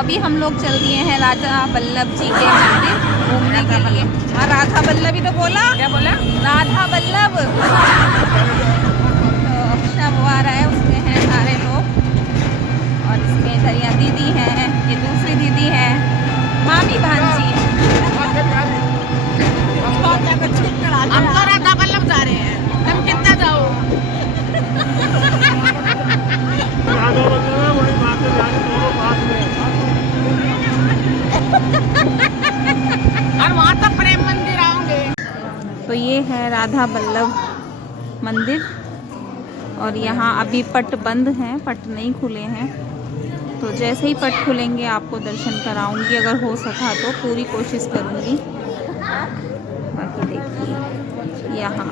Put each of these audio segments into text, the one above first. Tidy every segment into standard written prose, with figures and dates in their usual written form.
अभी हम लोग चल दिए हैं राजा वल्लभ जी के मंदिर घूमने के लिए। हाँ, राधा वल्लभ ही तो बोला। क्या बोला? राधा वल्लभ। तो अक्षा वो आ रहा है, उसमें हैं सारे लोग और इसमें इधर यहाँ दीदी हैं, ये दूसरी दीदी है, मामी भांजी। हम तो राधा वल्लभ जा रहे हैं, हम कितना जाओ। और वहाँ तो प्रेम मंदिर आओगे। तो ये है राधा वल्लभ मंदिर और यहाँ अभी पट बंद हैं, पट नहीं खुले हैं। तो जैसे ही पट खुलेंगे आपको दर्शन कराऊंगी, अगर हो सका तो पूरी कोशिश करूंगी। बाकी देखिए यहाँ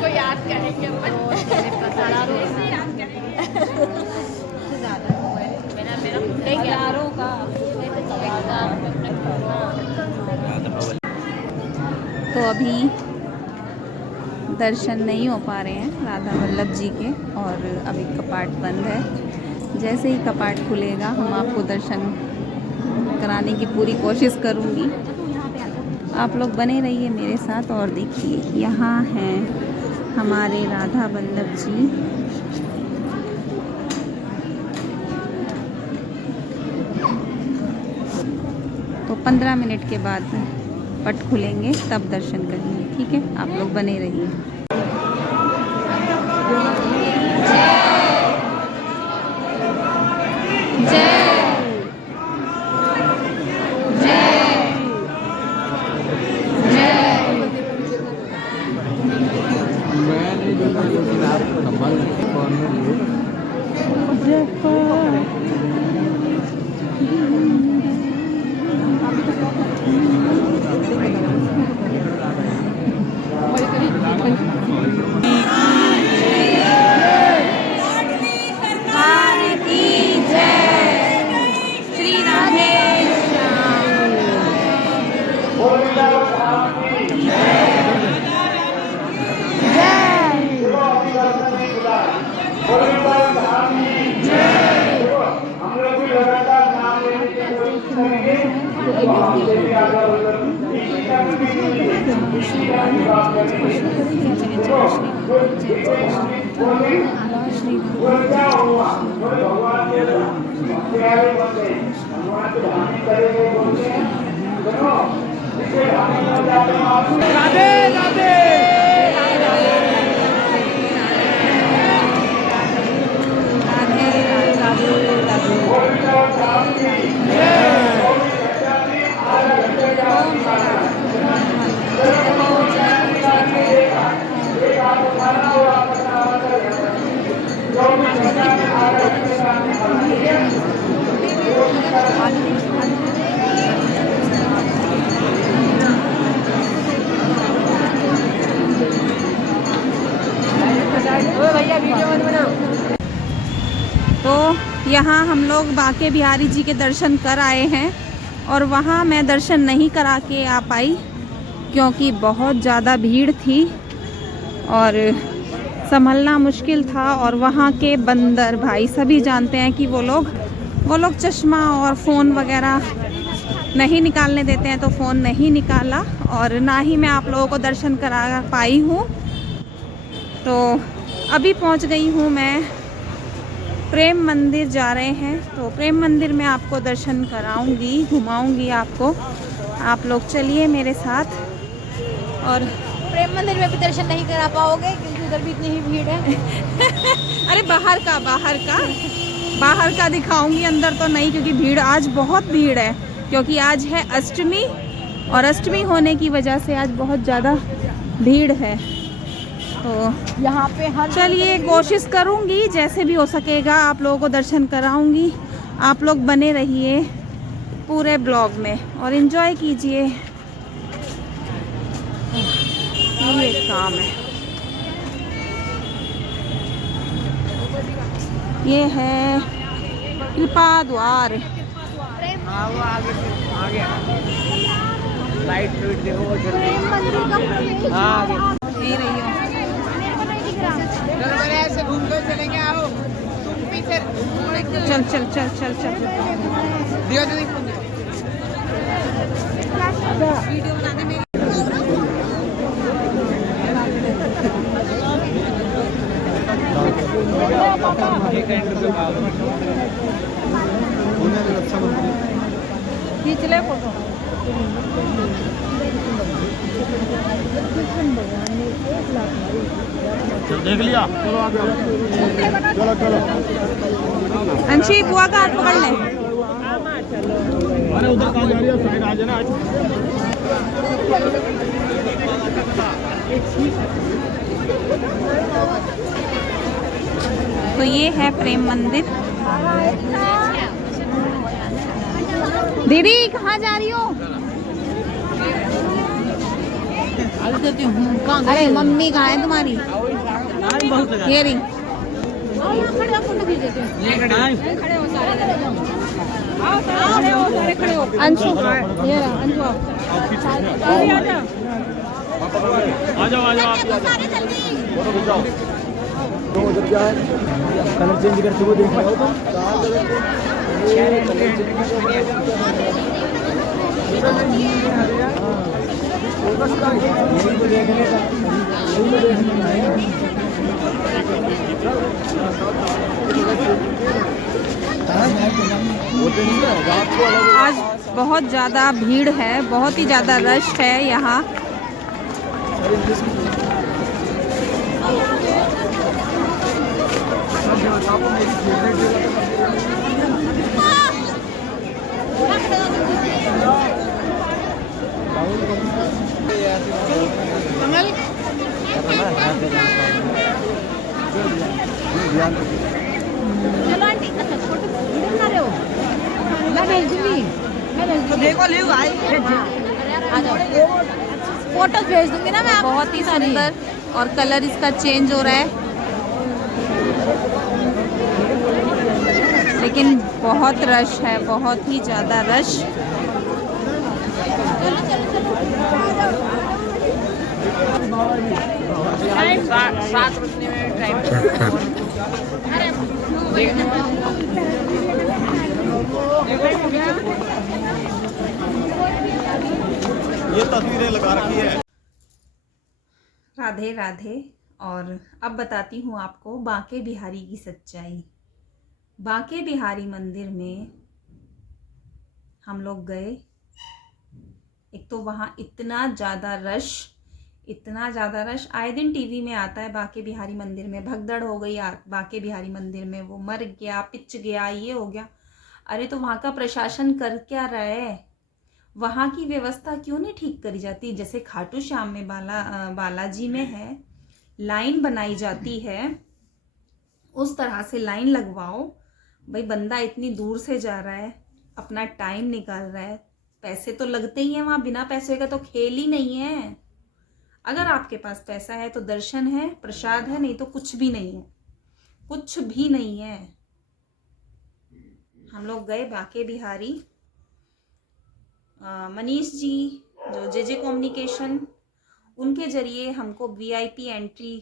को याद करेंगे तो अभी दर्शन नहीं हो पा रहे हैं राधा वल्लभ जी के और अभी कपाट बंद है। जैसे ही कपाट खुलेगा हम आपको दर्शन कराने की पूरी कोशिश करूंगी। आप लोग बने रहिए मेरे साथ और देखिए यहाँ हैं हमारे राधा वल्लभ जी। तो 15 मिनट के बाद पट खुलेंगे तब दर्शन करेंगे, ठीक है? आप लोग बने रहिए। तो यहाँ हम लोग बांके बिहारी जी के दर्शन कर आए हैं और वहाँ मैं दर्शन नहीं करा के आ पाई क्योंकि बहुत ज़्यादा भीड़ थी और संभलना मुश्किल था। और वहाँ के बंदर भाई सभी जानते हैं कि वो लोग चश्मा और फ़ोन वगैरह नहीं निकालने देते हैं, तो फ़ोन नहीं निकाला और ना ही मैं आप लोगों को दर्शन करा पाई हूँ। तो अभी पहुँच गई हूँ मैं, प्रेम मंदिर जा रहे हैं। तो प्रेम मंदिर में आपको दर्शन कराऊंगी, घुमाऊंगी आपको। आप लोग चलिए मेरे साथ। और प्रेम मंदिर में भी दर्शन नहीं करा पाओगे क्योंकि उधर भी इतनी ही भीड़ है। अरे बाहर का दिखाऊंगी, अंदर तो नहीं क्योंकि भीड़ आज बहुत भीड़ है, क्योंकि आज है अष्टमी और अष्टमी होने की वजह से आज बहुत ज़्यादा भीड़ है। तो यहाँ पे हर चलिए कोशिश करूँगी जैसे भी हो सकेगा आप लोगों को दर्शन कराऊंगी। आप लोग बने रहिए पूरे ब्लॉग में और एंजॉय कीजिए। ये काम है, ये है कृपा द्वार। हाँ वो आगे आगे लाइट लूट देखो वो चल रही है। हाँ आगे यही रही हो। चलो मेरे ऐसे घूम के चलेंगे। आओ तुम पीछे चल चल चल चल चल दियो जल्दी। वीडियो बनाने में खींच ले फोटो। देख लिया। चलो आगे चलो चलो। अंशी बुआ का हाथ पकड़ ले। अरे उधर कहाँ जा रही है? साइड आ जाना। तो ये है प्रेम मंदिर। दीदी कहाँ जा रही हो? अरे मम्मी कहाँ है तुम्हारी? ये रही। अंशु ये रहा, अंशु आ जाओ आ जाओ। फोटो खिंचाओ। तो उधर क्या है? कलर चेंज करते हुए देख पाओ तुम? आज बहुत ज़्यादा भीड़ है, बहुत ही ज़्यादा रश है यहाँ। फोटो भेज दूंगी ना मैं आपको। बहुत ही सुंदर और कलर इसका चेंज हो रहा है, लेकिन बहुत रश है, बहुत ही ज़्यादा रश। सात बजने में ये तस्वीरें लगा रखी है। राधे राधे। और अब बताती हूँ आपको बांके बिहारी की सच्चाई। बांके बिहारी मंदिर में हम लोग गए। एक तो वहाँ इतना ज़्यादा रश, आए दिन टीवी में आता है बांके बिहारी मंदिर में भगदड़ हो गई, बांके बिहारी मंदिर में वो मर गया, पिच गया, ये हो गया। अरे तो वहाँ का प्रशासन कर क्या रहा है? वहाँ की व्यवस्था क्यों नहीं ठीक करी जाती? जैसे खाटू श्याम में बालाजी में है, लाइन बनाई जाती है, उस तरह से लाइन लगवाओ। भाई बंदा इतनी दूर से जा रहा है, अपना टाइम निकाल रहा है, पैसे तो लगते ही हैं वहाँ। बिना पैसे का तो खेल ही नहीं है। अगर आपके पास पैसा है तो दर्शन है, प्रसाद है, नहीं तो कुछ भी नहीं है, कुछ भी नहीं है। हम लोग गए बांके बिहारी। मनीष जी जो जे कम्युनिकेशन, उनके जरिए हमको वीआईपी एंट्री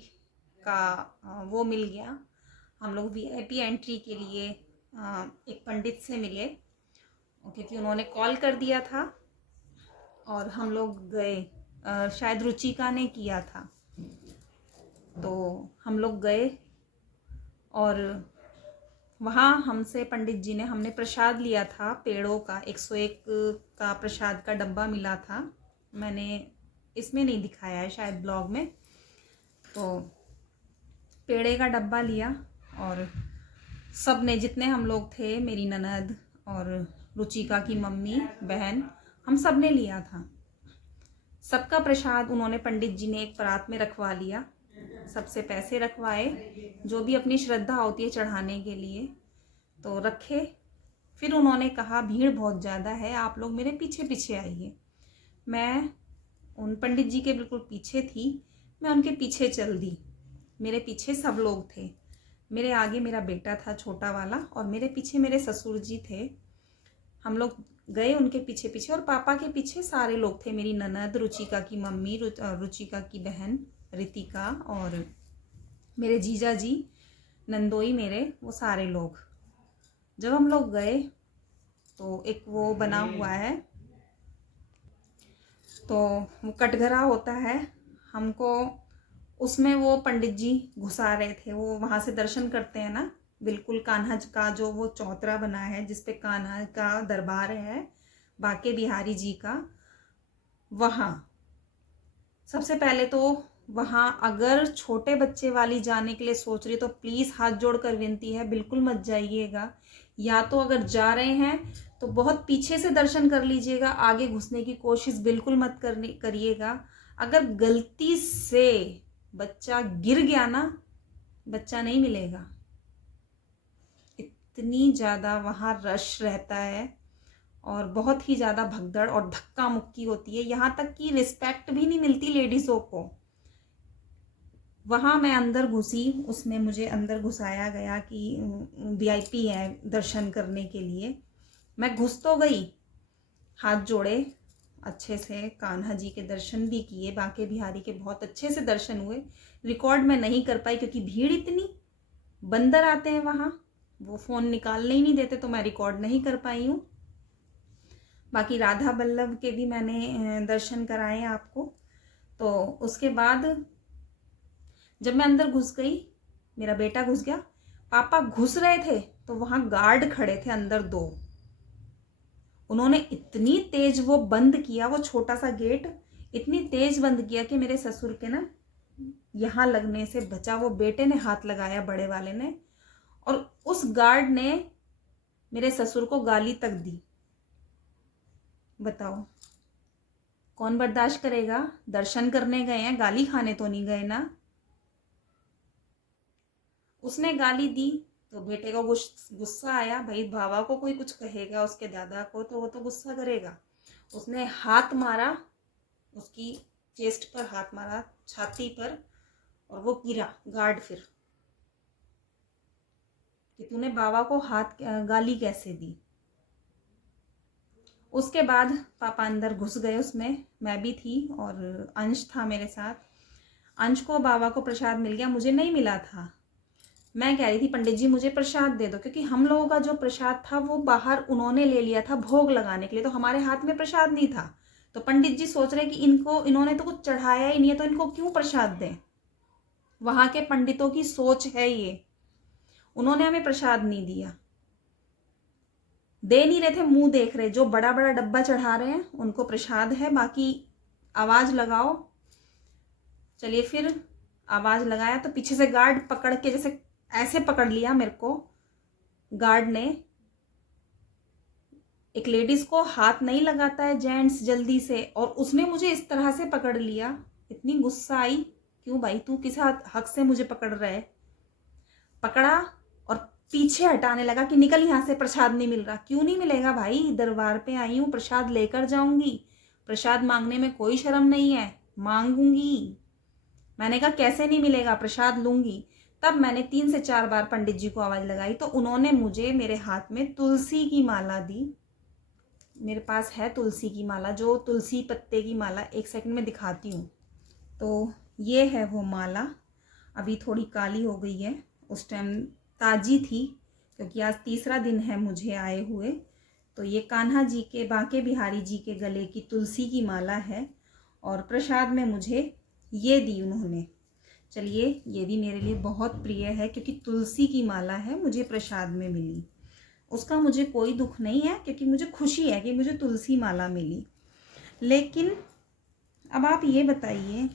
का वो मिल गया। हम लोग वीआईपी एंट्री के लिए एक पंडित से मिले, क्योंकि उन्होंने कॉल कर दिया था और हम लोग गए। शायद रुचिका ने किया था, तो हम लोग गए और वहाँ हमसे पंडित जी ने, हमने प्रसाद लिया था पेड़ों का, 101 का प्रसाद का डब्बा मिला था। मैंने इसमें नहीं दिखाया है शायद ब्लॉग में। तो पेड़े का डब्बा लिया और सब ने, जितने हम लोग थे, मेरी ननद और रुचिका की मम्मी बहन, हम सब ने लिया था। सबका प्रसाद उन्होंने, पंडित जी ने एक परात में रखवा लिया। सबसे पैसे रखवाए, जो भी अपनी श्रद्धा होती है चढ़ाने के लिए, तो रखे। फिर उन्होंने कहा भीड़ बहुत ज़्यादा है, आप लोग मेरे पीछे पीछे आइए। मैं उन पंडित जी के बिल्कुल पीछे थी, मैं उनके पीछे चल दी। मेरे पीछे सब लोग थे, मेरे आगे मेरा बेटा था छोटा वाला, और मेरे पीछे मेरे ससुर जी थे। हम लोग गए उनके पीछे पीछे, और पापा के पीछे सारे लोग थे। मेरी ननद, रुचिका की मम्मी, रुचिका की बहन रितिका, और मेरे जीजा जी, नंदोई मेरे, वो सारे लोग। जब हम लोग गए तो एक वो बना हुआ है, तो वो कटघरा होता है, हमको उसमें वो पंडित जी घुसा रहे थे। वो वहाँ से दर्शन करते हैं ना, बिल्कुल कान्हा का जो वो चौतरा बना है जिसपे कान्हा का दरबार है, बाके बिहारी जी का, वहाँ सबसे पहले तो वहाँ अगर छोटे बच्चे वाली जाने के लिए सोच रही तो प्लीज़ हाथ जोड़कर विनती है, बिल्कुल मत जाइएगा। या तो अगर जा रहे हैं तो बहुत पीछे से दर्शन कर लीजिएगा, आगे घुसने की कोशिश बिल्कुल मत करिएगा। अगर गलती से बच्चा गिर गया ना, बच्चा नहीं मिलेगा। इतनी ज़्यादा वहाँ रश रहता है और बहुत ही ज़्यादा भगदड़ और धक्का मुक्की होती है, यहाँ तक कि रिस्पेक्ट भी नहीं मिलती लेडीज़ों को। वहाँ मैं अंदर घुसी, उसमें मुझे अंदर घुसाया गया कि VIP है दर्शन करने के लिए। मैं घुस तो गई, हाथ जोड़े, अच्छे से कान्हा जी के दर्शन भी किए, बाके बिहारी के बहुत अच्छे से दर्शन हुए। रिकॉर्ड मैं नहीं कर पाई क्योंकि भीड़ इतनी, बंदर आते हैं वहाँ, वो फ़ोन निकालने ही नहीं देते, तो मैं रिकॉर्ड नहीं कर पाई हूँ। बाकी राधा बल्लभ के भी मैंने दर्शन कराए आपको। तो उसके बाद जब मैं अंदर घुस गई, मेरा बेटा घुस गया, पापा घुस रहे थे तो वहाँ गार्ड खड़े थे अंदर 2। उन्होंने इतनी तेज वो बंद किया, वो छोटा सा गेट इतनी तेज बंद किया कि मेरे ससुर के ना यहाँ लगने से बचा। वो बेटे ने हाथ लगाया, बड़े वाले ने, और उस गार्ड ने मेरे ससुर को गाली तक दी। बताओ कौन बर्दाश्त करेगा? दर्शन करने गए हैं, गाली खाने तो नहीं गए ना। उसने गाली दी तो बेटे को गुस्सा आया, भाई भावा को कोई कुछ कहेगा, उसके दादा को, तो वो तो गुस्सा करेगा। उसने हाथ मारा, उसकी चेस्ट पर हाथ मारा, छाती पर, और वो गिरा गार्ड। फिर कि तूने बाबा को गाली कैसे दी? उसके बाद पापा अंदर घुस गए, उसमें मैं भी थी और अंश था मेरे साथ। अंश को बाबा को प्रसाद मिल गया, मुझे नहीं मिला था। मैं कह रही थी पंडित जी मुझे प्रसाद दे दो, क्योंकि हम लोगों का जो प्रसाद था वो बाहर उन्होंने ले लिया था भोग लगाने के लिए, तो हमारे हाथ में प्रसाद नहीं था। तो पंडित जी सोच रहे कि इन्होंने तो कुछ चढ़ाया ही नहीं है, तो इनको क्यों प्रसाद दें। वहाँ के पंडितों की सोच है ये, उन्होंने हमें प्रसाद नहीं दिया, दे नहीं रहे थे, मुंह देख रहे। जो बड़ा बड़ा डब्बा चढ़ा रहे हैं उनको प्रसाद है, बाकी आवाज लगाओ। चलिए, फिर आवाज लगाया तो पीछे से गार्ड पकड़ के, जैसे ऐसे पकड़ लिया मेरे को गार्ड ने। एक लेडीज को हाथ नहीं लगाता है जेंट्स जल्दी से, और उसने मुझे इस तरह से पकड़ लिया। इतनी गुस्सा आई, क्यों भाई तू किस हक से मुझे पकड़ रहा है? पकड़ा और पीछे हटाने लगा कि निकल यहाँ से, प्रसाद नहीं मिल रहा। क्यों नहीं मिलेगा भाई, दरबार पे आई हूँ, प्रसाद लेकर जाऊंगी। प्रसाद मांगने में कोई शर्म नहीं है, मांगूंगी। मैंने कहा कैसे नहीं मिलेगा, प्रसाद लूंगी। तब मैंने 3 से 4 बार पंडित जी को आवाज लगाई, तो उन्होंने मुझे मेरे हाथ में तुलसी की माला दी। मेरे पास है तुलसी की माला, जो तुलसी पत्ते की माला, 1 सेकंड में दिखाती हूँ। तो ये है वो माला, अभी थोड़ी काली हो गई है, उस टाइम ताजी थी, क्योंकि आज 3रा दिन है मुझे आए हुए। तो ये कान्हा जी के, बाके बिहारी जी के गले की तुलसी की माला है, और प्रसाद में मुझे ये दी उन्होंने। चलिए, ये भी मेरे लिए बहुत प्रिय है, क्योंकि तुलसी की माला है, मुझे प्रसाद में मिली। उसका मुझे कोई दुख नहीं है, क्योंकि मुझे खुशी है कि मुझे तुलसी माला मिली। लेकिन अब आप ये बताइए,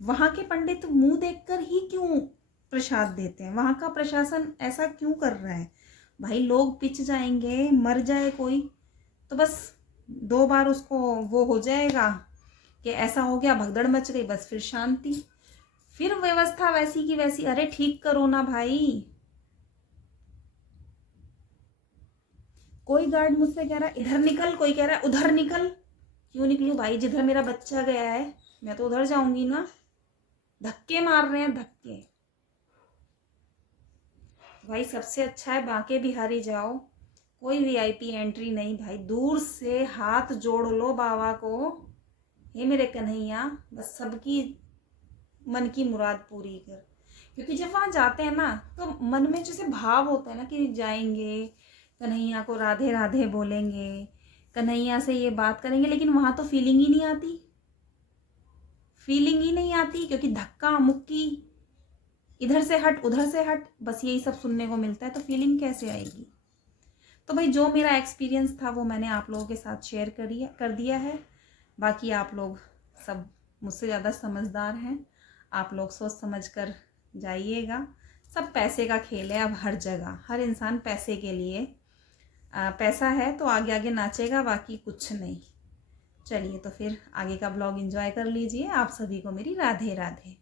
वहाँ के पंडित मुंह देखकर ही क्यों प्रसाद देते हैं? वहाँ का प्रशासन ऐसा क्यों कर रहा है? भाई लोग पिच जाएंगे, मर जाए कोई, तो बस 2 बार उसको वो हो जाएगा कि ऐसा हो गया, भगदड़ मच गई, बस फिर शांति, फिर व्यवस्था वैसी की वैसी। अरे ठीक करो ना भाई। कोई गार्ड मुझसे कह रहा है इधर निकल, कोई कह रहा है उधर निकल। क्यों निकलूं भाई? जिधर मेरा बच्चा गया है मैं तो उधर जाऊंगी ना। धक्के मार रहे हैं, धक्के। भाई सबसे अच्छा है बांके बिहारी जाओ, कोई वीआईपी एंट्री नहीं भाई, दूर से हाथ जोड़ लो बाबा को, हे मेरे कन्हैया बस सबकी मन की मुराद पूरी कर। क्योंकि जब वहाँ जाते हैं ना तो मन में जैसे भाव होता है ना कि जाएंगे कन्हैया को राधे राधे बोलेंगे, कन्हैया से ये बात करेंगे, लेकिन वहाँ तो फीलिंग ही नहीं आती, फीलिंग ही नहीं आती, क्योंकि धक्का मुक्की, इधर से हट उधर से हट, बस यही सब सुनने को मिलता है, तो फीलिंग कैसे आएगी। तो भाई जो मेरा एक्सपीरियंस था वो मैंने आप लोगों के साथ शेयर कर दिया है। बाकी आप लोग सब मुझसे ज़्यादा समझदार हैं, आप लोग सोच समझ कर जाइएगा। सब पैसे का खेल है अब, हर जगह हर इंसान पैसे के लिए, पैसा है तो आगे आगे नाचेगा, बाकी कुछ नहीं। चलिए तो फिर आगे का ब्लॉग एंजॉय कर लीजिए। आप सभी को मेरी राधे राधे।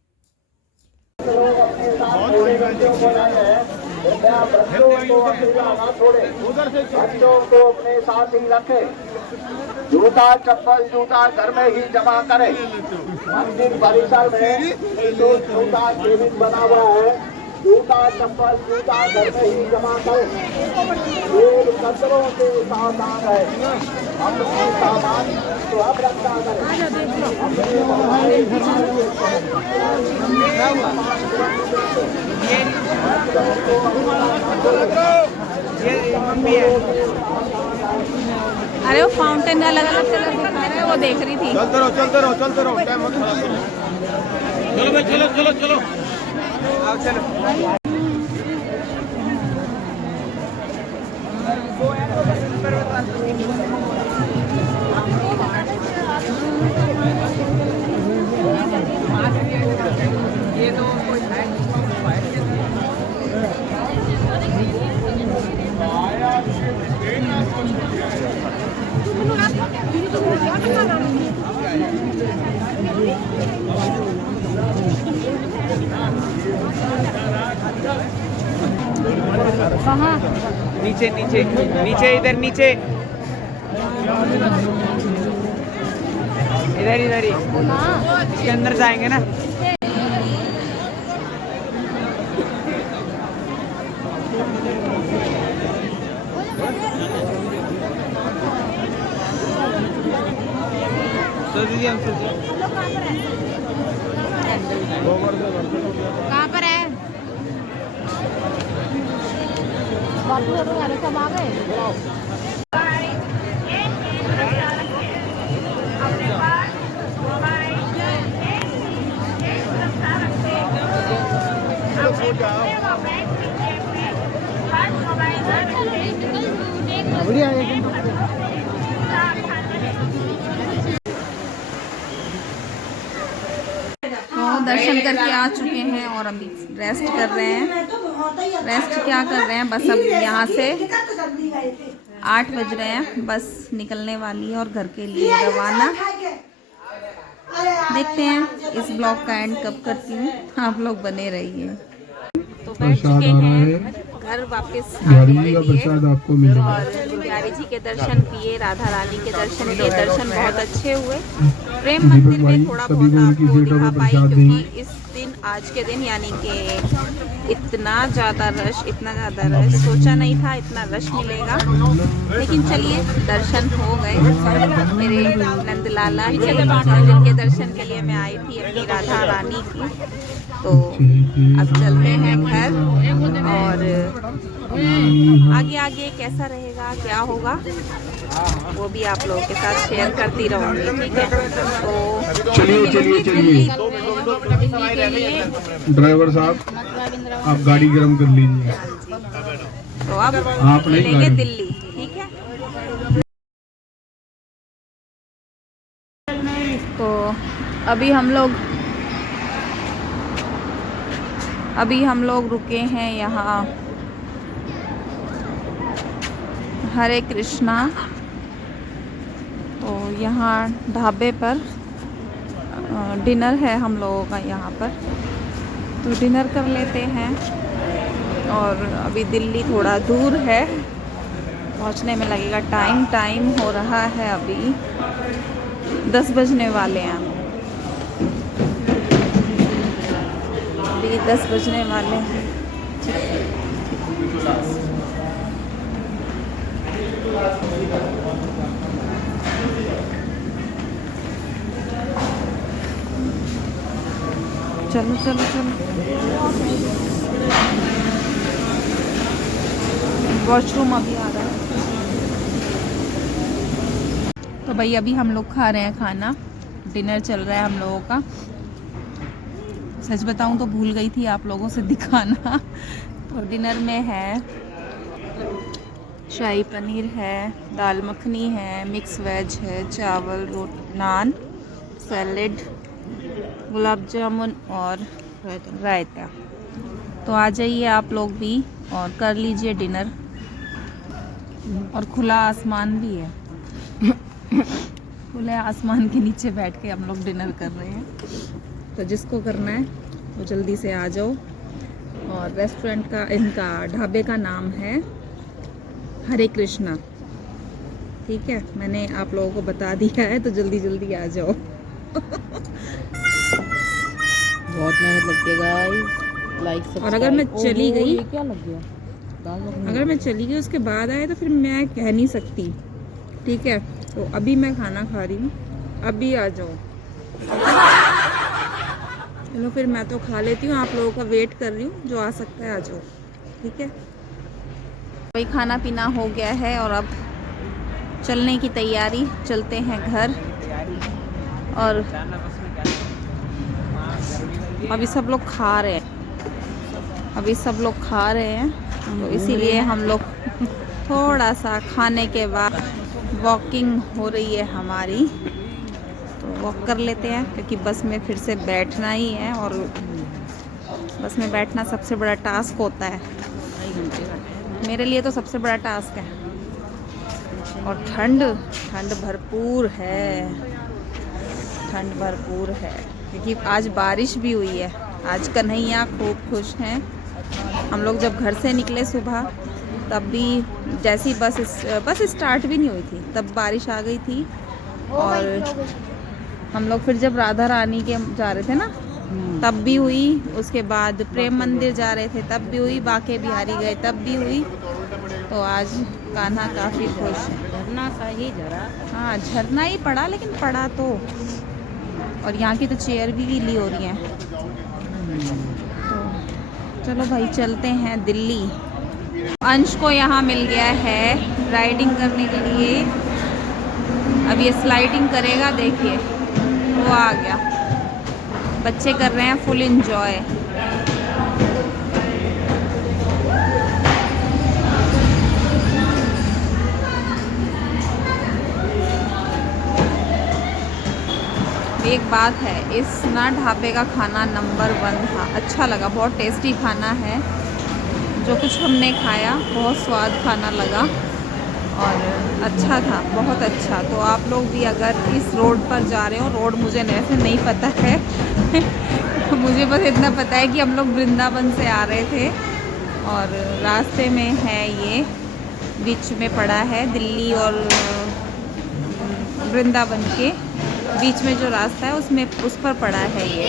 बच्चों को अपने साथ ही रखे, जूता चप्पल जूता घर में ही जमा करे। मंदिर परिसर में जो जूता केबिन बना हुआ है, जूता चप्पल जूता घर में ही जमा करे। ये कचरों से सावधान है, अपने सामान तो अब रखा करें। अरे वो फाउंटेन अलग अलग कलर दिखा रहा है, वो देख रही थी। चलते रहो चलते रहो चलते रहो, टाइम मत चलो भाई, चलो चलो चलो आओ चलो। ये तो कहाँ? नीचे नीचे नीचे, इधर नीचे, इधर इधर ही, इसके अंदर जाएंगे ना। तो दीदी हम कहाँ पर है? सब आ गए। बढ़िया। तो दर्शन करके आ चुके हैं और अभी रेस्ट कर रहे हैं। रेस्ट क्या कर रहे हैं, बस अब यहाँ से 8 बज रहे हैं, बस निकलने वाली है और घर के लिए रवाना। देखते हैं इस ब्लॉग का एंड कब करती हूँ, आप लोग बने रहिए। तो बैठ चुके हैं घर वापस आने के लिए आपको मिलेगा। और बिहारी जी के दर्शन किए, राधा रानी के दर्शन किए, दर्शन बहुत अच्छे हुए। प्रेम मंदिर में थोड़ा बहुत आपको दिखा पाई, क्योंकि इस दिन आज के दिन यानी कि इतना ज़्यादा रश सोचा नहीं था इतना रश मिलेगा। लेकिन चलिए दर्शन हो गए मेरे नंदलाला जिनके दर्शन के लिए मैं आई थी अपनी राधा रानी की। तो अब चलते हैं घर और आगे आगे कैसा रहेगा क्या होगा वो भी आप लोगों के साथ शेयर करती रहूँगी, ठीक है। तो चलिए ड्राइवर साहब आप गाड़ी गर्म कर लीजिए। तो अब आप चलेंगे दिल्ली, ठीक है। तो अभी हम लोग रुके हैं यहाँ हरे कृष्णा। तो यहाँ ढाबे पर डिनर है हम लोगों का यहाँ पर, तो डिनर कर लेते हैं। और अभी दिल्ली थोड़ा दूर है, पहुँचने में लगेगा टाइम हो रहा है, अभी 10 बजने वाले हैं। अभी 10 बजने वाले हैं। चलो चलो चलो, वॉशरूम अभी आ रहा है। तो भाई अभी हम लोग खा रहे हैं खाना, डिनर चल रहा है हम लोगों का। सच बताऊं तो भूल गई थी आप लोगों से दिखाना। और डिनर में है शाही पनीर है, दाल मखनी है, मिक्स वेज है, चावल, नान, सैलेड, गुलाब जामुन और रायता। तो आ जाइए आप लोग भी और कर लीजिए डिनर। और खुला आसमान भी है। खुले आसमान के नीचे बैठ के हम लोग डिनर कर रहे हैं। तो जिसको करना है वो जल्दी से आ जाओ। और रेस्टोरेंट का, इनका ढाबे का नाम है हरे कृष्णा। ठीक है, मैंने आप लोगों को बता दिया है, तो जल्दी जल्दी आ जाओ। बहुत मेहनत लगती है गाइस, लाइक और अगर मैं चली गई, क्या लग गया? अगर मैं चली गई उसके बाद आए तो फिर मैं कह नहीं सकती। ठीक है, तो अभी मैं खाना खा रही हूँ, अभी आ जाओ। चलो फिर मैं तो खा लेती हूँ, आप लोगों का वेट कर रही हूँ, जो आ सकता है आ जाओ। ठीक है, वही खाना पीना हो गया है और अब चलने की तैयारी, चलते हैं घर। और अभी सब लोग खा रहे हैं, अभी सब लोग खा रहे हैं, तो इसीलिए हम लोग थोड़ा सा खाने के बाद वॉकिंग हो रही है हमारी, तो वॉक कर लेते हैं, क्योंकि बस में फिर से बैठना ही है। और बस में बैठना सबसे बड़ा टास्क होता है, मेरे लिए तो सबसे बड़ा टास्क है। और ठंड भरपूर है, ठंड भरपूर है, क्योंकि आज बारिश भी हुई है। आज कन्हैया खूब खुश हैं। हम लोग जब घर से निकले सुबह, तब भी जैसी बस स्टार्ट भी नहीं हुई थी, तब बारिश आ गई थी। और हम लोग फिर जब राधा रानी के जा रहे थे ना, तब भी हुई। उसके बाद प्रेम मंदिर जा रहे थे तब भी हुई, बाके बिहारी गए तब भी हुई। तो आज कान्हा काफ़ी खुश है। झरना सा ही झरा। हाँ, झरना ही पड़ा, लेकिन पड़ा तो। और यहाँ की तो चेयर भी गीली हो रही हैं। तो चलो भाई चलते हैं दिल्ली। अंश को यहाँ मिल गया है राइडिंग करने के लिए। अब ये स्लाइडिंग करेगा, देखिए वो आ गया। बच्चे कर रहे हैं फुल एंजॉय। एक बात है, इस ना ढाबे का खाना नंबर 1 था, अच्छा लगा, बहुत टेस्टी खाना है। जो कुछ हमने खाया बहुत स्वाद खाना लगा और अच्छा था, बहुत अच्छा। तो आप लोग भी अगर इस रोड पर जा रहे हो, रोड मुझे वैसे नहीं पता है मुझे बस इतना पता है कि हम लोग वृंदावन से आ रहे थे और रास्ते में है, ये बीच में पड़ा है, दिल्ली और वृंदावन के बीच में जो रास्ता है उसमें, उस पर पड़ा है ये।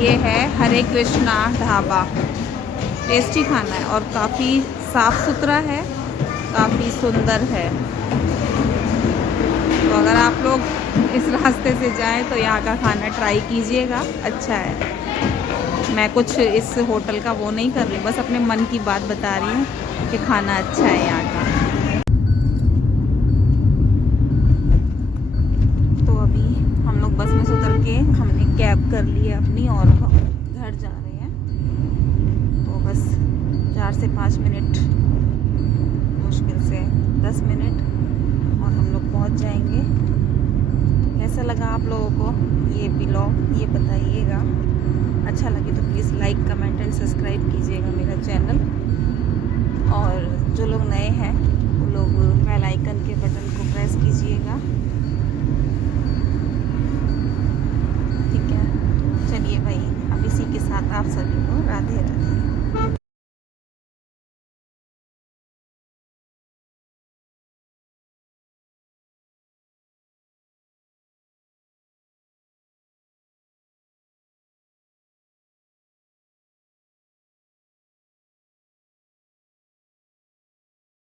ये है हरे कृष्णा ढाबा। टेस्टी खाना है और काफ़ी साफ़ सुथरा है, काफ़ी सुंदर है। तो अगर आप लोग इस रास्ते से जाएं तो यहाँ का खाना ट्राई कीजिएगा, अच्छा है। मैं कुछ इस होटल का वो नहीं कर रही, बस अपने मन की बात बता रही हूँ कि खाना अच्छा है यहाँ का। तो अभी हम लोग बस में से उतर के हमने कैब कर ली है अपनी और घर जा रहे हैं। तो बस 4 से 5 मिनट, मुश्किल से 10 मिनट और हम लोग पहुँच जाएंगे। कैसा लगा आप लोगों को ये व्लॉग, ये बताइएगा। अच्छा लगे तो please like, comment and subscribe कीजिएगा मेरा चैनल। और जो लोग नए हैं वो लोग बेल आइकन के बटन को प्रेस कीजिएगा। ठीक है, चलिए भाई, अब इसी के साथ आप सभी को राधे राधे।